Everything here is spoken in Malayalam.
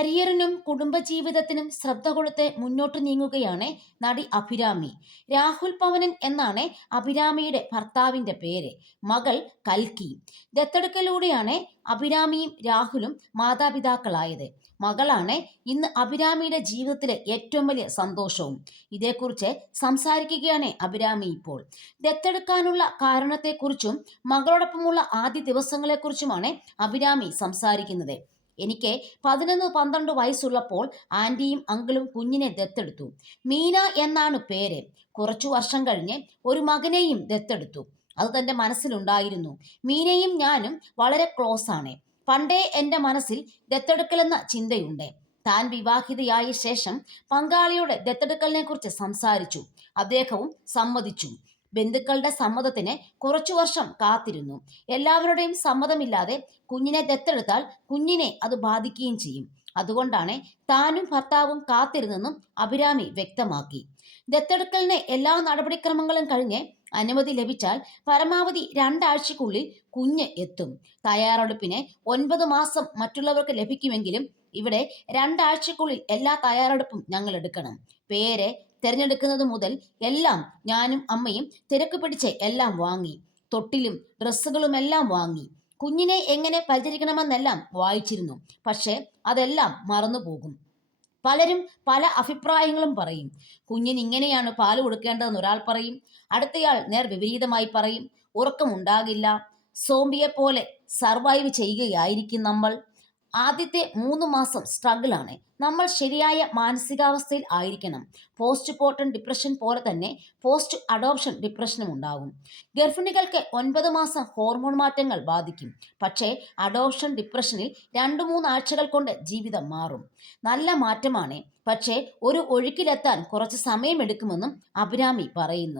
കരിയറിനും കുടുംബജീവിതത്തിനും ശ്രദ്ധ കൊടുത്ത് മുന്നോട്ട് നീങ്ങുകയാണ് നടി അഭിരാമി. രാഹുൽ പവനൻ എന്നാണ് അഭിരാമിയുടെ ഭർത്താവിന്റെ പേര്. മകൾ കൽക്കി. ദത്തെടുക്കലൂടെയാണ് അഭിരാമിയും രാഹുലും മാതാപിതാക്കളായത്. മകളാണ് ഇന്ന് അഭിരാമിയുടെ ജീവിതത്തിലെ ഏറ്റവും വലിയ സന്തോഷവും. ഇതേക്കുറിച്ച് സംസാരിക്കുകയാണ് അഭിരാമി ഇപ്പോൾ. ദത്തെടുക്കാനുള്ള കാരണത്തെക്കുറിച്ചും മകളോടൊപ്പമുള്ള ആദ്യ ദിവസങ്ങളെക്കുറിച്ചുമാണ് അഭിരാമി സംസാരിക്കുന്നത്. എനിക്ക് പതിനൊന്ന് പന്ത്രണ്ട് വയസ്സുള്ളപ്പോൾ ആന്റിയും അങ്കിളും കുഞ്ഞിനെ ദത്തെടുത്തു. മീന എന്നാണ് പേര്. കുറച്ചു വർഷം കഴിഞ്ഞ് ഒരു മകനെയും ദത്തെടുത്തു. അത് തന്റെ മനസ്സിലുണ്ടായിരുന്നു. മീനയും ഞാനും വളരെ ക്ലോസ് ആണ്. പണ്ടേ എന്റെ മനസ്സിൽ ദത്തെടുക്കലെന്ന ചിന്തയുണ്ട്. താൻ വിവാഹിതയായ ശേഷം പങ്കാളിയുടെ ദത്തെടുക്കലിനെ കുറിച്ച് സംസാരിച്ചു. അദ്ദേഹവും സമ്മതിച്ചു. ബന്ധുക്കളുടെ സമ്മതത്തിന് കുറച്ചു വർഷം കാത്തിരുന്നു. എല്ലാവരുടെയും സമ്മതമില്ലാതെ കുഞ്ഞിനെ ദത്തെടുത്താൽ കുഞ്ഞിനെ അത് ബാധിക്കുകയും ചെയ്യും. അതുകൊണ്ടാണ് താനും ഭർത്താവും കാത്തിരുന്നെന്നും അഭിരാമി വ്യക്തമാക്കി. ദത്തെടുക്കലിന് എല്ലാ നടപടിക്രമങ്ങളും കഴിഞ്ഞ് അനുമതി ലഭിച്ചാൽ പരമാവധി രണ്ടാഴ്ചക്കുള്ളിൽ കുഞ്ഞ് എത്തും. തയ്യാറെടുപ്പിന് ഒൻപത് മാസം മറ്റുള്ളവർക്ക് ലഭിക്കുമെങ്കിലും ഇവിടെ രണ്ടാഴ്ചക്കുള്ളിൽ എല്ലാ തയ്യാറെടുപ്പും ഞങ്ങൾ എടുക്കണം. പേര് തിരഞ്ഞെടുക്കുന്നത് മുതൽ എല്ലാം ഞാനും അമ്മയും തിരക്ക് പിടിച്ച് എല്ലാം വാങ്ങി. തൊട്ടിലും ഡ്രസ്സുകളും എല്ലാം വാങ്ങി. കുഞ്ഞിനെ എങ്ങനെ പരിചരിക്കണമെന്നെല്ലാം വായിച്ചിരുന്നു. പക്ഷേ അതെല്ലാം മറന്നുപോകും. പലരും പല അഭിപ്രായങ്ങളും പറയും. കുഞ്ഞിന് ഇങ്ങനെയാണ് പാൽ കൊടുക്കേണ്ടതെന്ന് ഒരാൾ പറയും. അടുത്തയാൾ നേർ വിപരീതമായി പറയും. ഉറക്കമുണ്ടാകില്ല. സോംബിയെ പോലെ സർവൈവ് ചെയ്യുകയായിരിക്കും നമ്മൾ. ആദ്യത്തെ മൂന്ന് മാസം സ്ട്രഗിളാണ് നമ്മൾ ശരിയായ മാനസികാവസ്ഥയിൽ ആയിരിക്കണം. പോസ്റ്റ് പോർട്ടം ഡിപ്രഷൻ പോലെ തന്നെ പോസ്റ്റ് അഡോപ്ഷൻ ഡിപ്രഷനും ഉണ്ടാകും ഗർഭിണികൾക്ക് ഒൻപത് മാസം ഹോർമോൺ മാറ്റങ്ങൾ ബാധിക്കും. പക്ഷേ അഡോപ്ഷൻ ഡിപ്രഷനിൽ രണ്ട് മൂന്ന് ആഴ്ചകൾ കൊണ്ട് ജീവിതം മാറും. നല്ല മാറ്റമാണ്. പക്ഷേ ഒരു ഒഴുക്കിലെത്താൻ കുറച്ച് സമയമെടുക്കുമെന്നും അഭിരാമി പറയുന്നു.